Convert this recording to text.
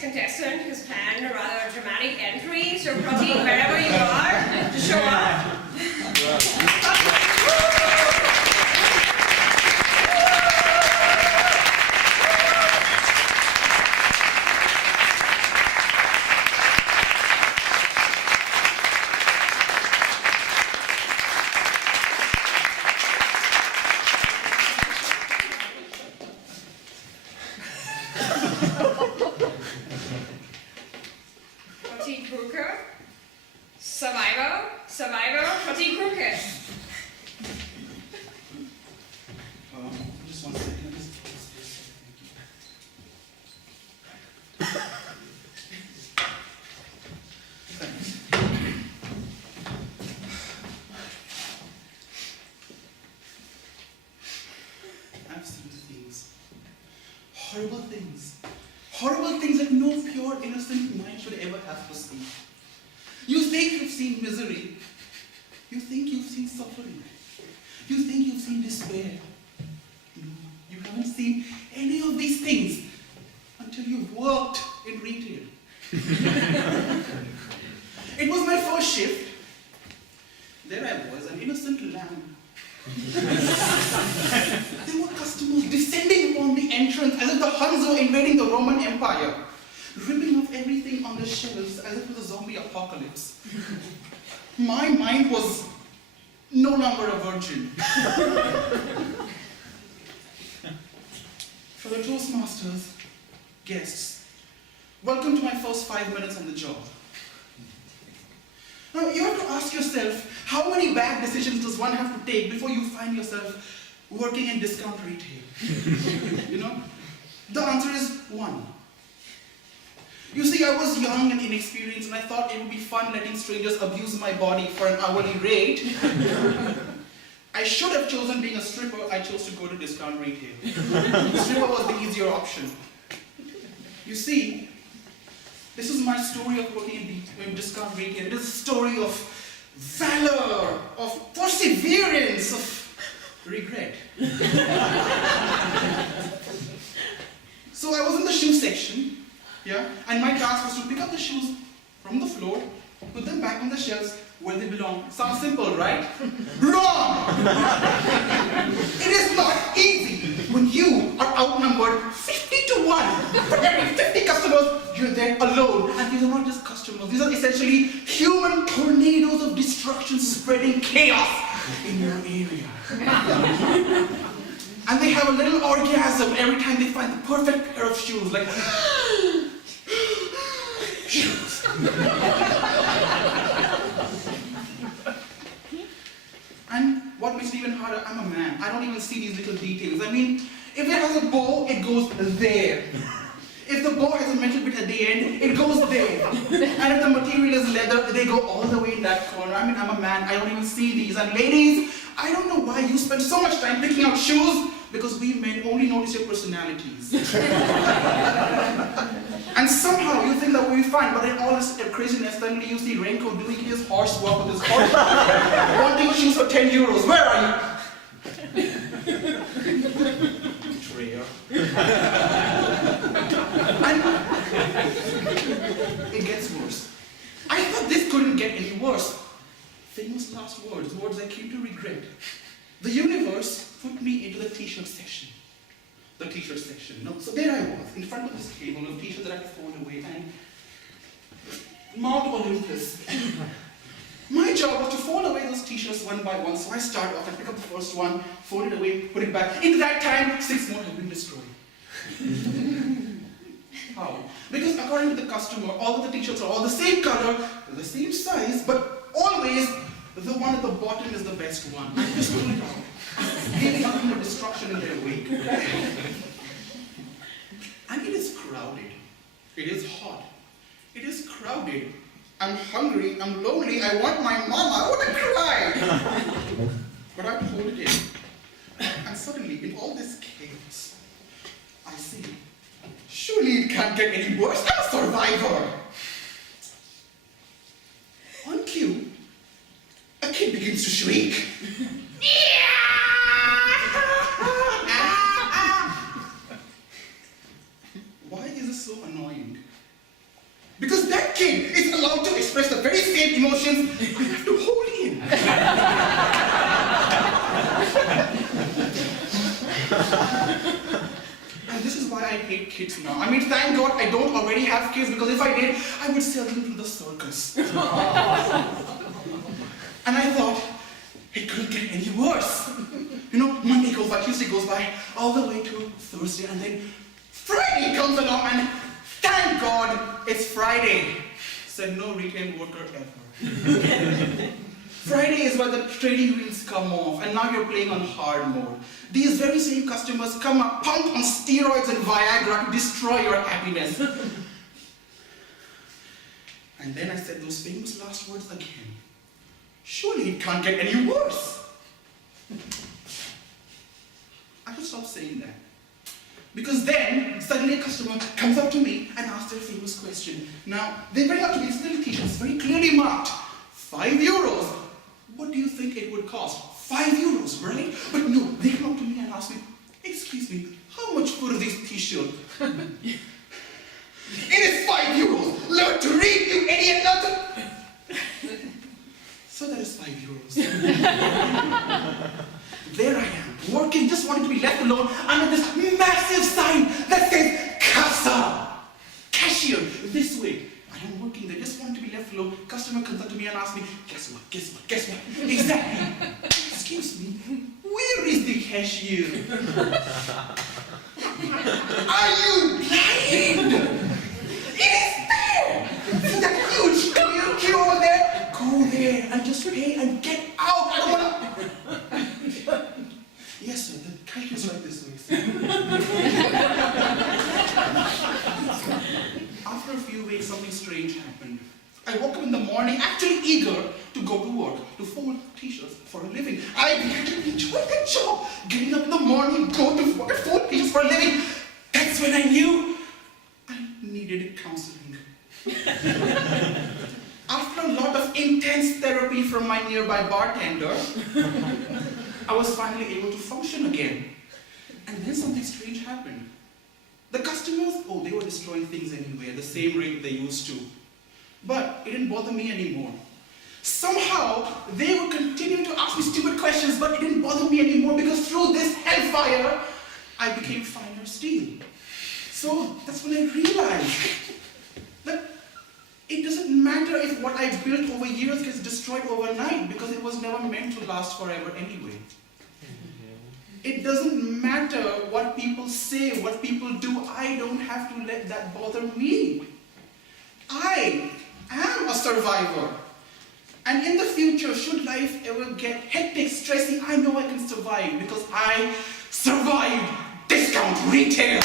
next contestant has planned a rather dramatic entry, so Prateek, wherever you are, just show up. Prateek Bhurkay, survivor, Prateek Bhurkay. Just one second. Thanks. I've seen things. Horrible things that no pure, innocent mind should ever have foreseen. You think you've seen misery. You think you've seen suffering. You think you've seen despair. No, you haven't seen any of these things until you've worked in retail. It was my first shift. There I was, an innocent lamb. There were customers descending upon the entrance as if the Huns were invading the Roman Empire, ripping off everything on the shelves as if it was a zombie apocalypse. My mind was no longer a virgin. For the Toastmasters, guests, welcome to my first 5 minutes on the job. Now, you have to ask yourself, how many bad decisions does one have to take before you find yourself working in discount retail? You know? The answer is one. You see, I was young and inexperienced, and I thought it would be fun letting strangers abuse my body for an hourly rate. I should have chosen being a stripper. I chose to go to discount retail. Stripper was the easier option. You see, this is my story of working in discount retail. It is a story of valor, of perseverance, of regret. So I was in the shoe section. Yeah, and my task was to pick up the shoes from the floor, put them back on the shelves where they belong. Sounds simple, right? Wrong! It is not easy when you are outnumbered 50 to 1. For every 50 customers, you're there alone. And these are not just customers, these are essentially human tornadoes of destruction spreading chaos in your area. And they have a little orgasm every time they find the perfect pair of shoes, like shoes. And what makes it even harder, I'm a man. I don't even see these little details. I mean, if it has a bow, it goes there. If the bow has a metal bit at the end, it goes there. And if the material is leather, they go all the way in that corner. I mean, I'm a man, I don't even see these. And ladies, I don't know why you spend so much time picking out shoes, because we men only notice your personalities. And somehow you think that will be fine, but in all this craziness, suddenly you see Renko doing his horse walk with his horse, wanting shoes for 10 euros. Where are you? Betrayer. And it gets worse. I thought this couldn't get any worse. Famous last words, words I came to regret. The universe put me into the t-shirt section. The t-shirt section. No, so there I was, in front of this table of t-shirts that I had thrown away, and Mount Olympus. My job was to fold away those t-shirts one by one, so I start off and pick up the first one, fold it away, put it back. In that time, 6 more have been destroyed. How? Because according to the customer, all of the t-shirts are all the same color, the same size, but always the one at the bottom is the best one. I just pull it out, leaving nothing but destruction in their wake. And it is crowded. It is hot. It is crowded. I'm hungry, I'm lonely, I want my mama, I want to cry. But I hold it in. And suddenly, in all this chaos, I see, surely it can't get any worse. I'm a survivor. On cue, a kid begins to shriek. Why is this so annoying? hate kids now. I mean, thank God I don't already have kids, because if I did, I would sell them to the circus. And I thought, it couldn't get any worse. You know, Monday goes by, Tuesday goes by, all the way to Thursday, and then Friday comes along, and thank God it's Friday. Said no retail worker ever. Friday is where the trading wheels come off, and now you're playing on hard mode. These very same customers come up pumped on steroids and Viagra to destroy your happiness. And then I said those famous last words again. Surely it can't get any worse. I should stop saying that. Because then, suddenly a customer comes up to me and asks their famous question. Now, they bring up to me these little t-shirts, very clearly marked, €5. What do you think it would cost? €5, right? But no, they come up to me and ask me, excuse me, how much for this t-shirt? It is €5. Learn to read, you idiot! So that is €5. There I am, working, just wanting to be left alone under this massive sign that says Kassa, cashier, this way. I am working there, just wanting to be left alone. Customer comes up to me and asks me, guess what? Exactly. Excuse me, where is the cashier? Are you blind? It is there! See that huge queue over there? Go there and just pay and get out. I don't want to... Yes, sir, the kite is right this way, sir. After a few weeks, something strange happened. I woke up in the morning, actually eager to go to work, to fold t-shirts for a living. I began to enjoy that job. Getting up in the morning, go to work, fold t-shirts for a living. That's when I knew I needed counseling. After a lot of intense therapy from my nearby bartender, I was finally able to function again. And then something strange happened. The customers, they were destroying things anyway, at the same rate they used to. But it didn't bother me anymore. Somehow, they would continue to ask me stupid questions, but it didn't bother me anymore, because through this hellfire, I became finer steel. So that's when I realized that it doesn't matter if what I built over years gets destroyed overnight, because it was never meant to last forever anyway. It doesn't matter what people say, what people do. I don't have to let that bother me. I am a survivor. And in the future, should life ever get hectic, stressing, I know I can survive, because I survived discount retail.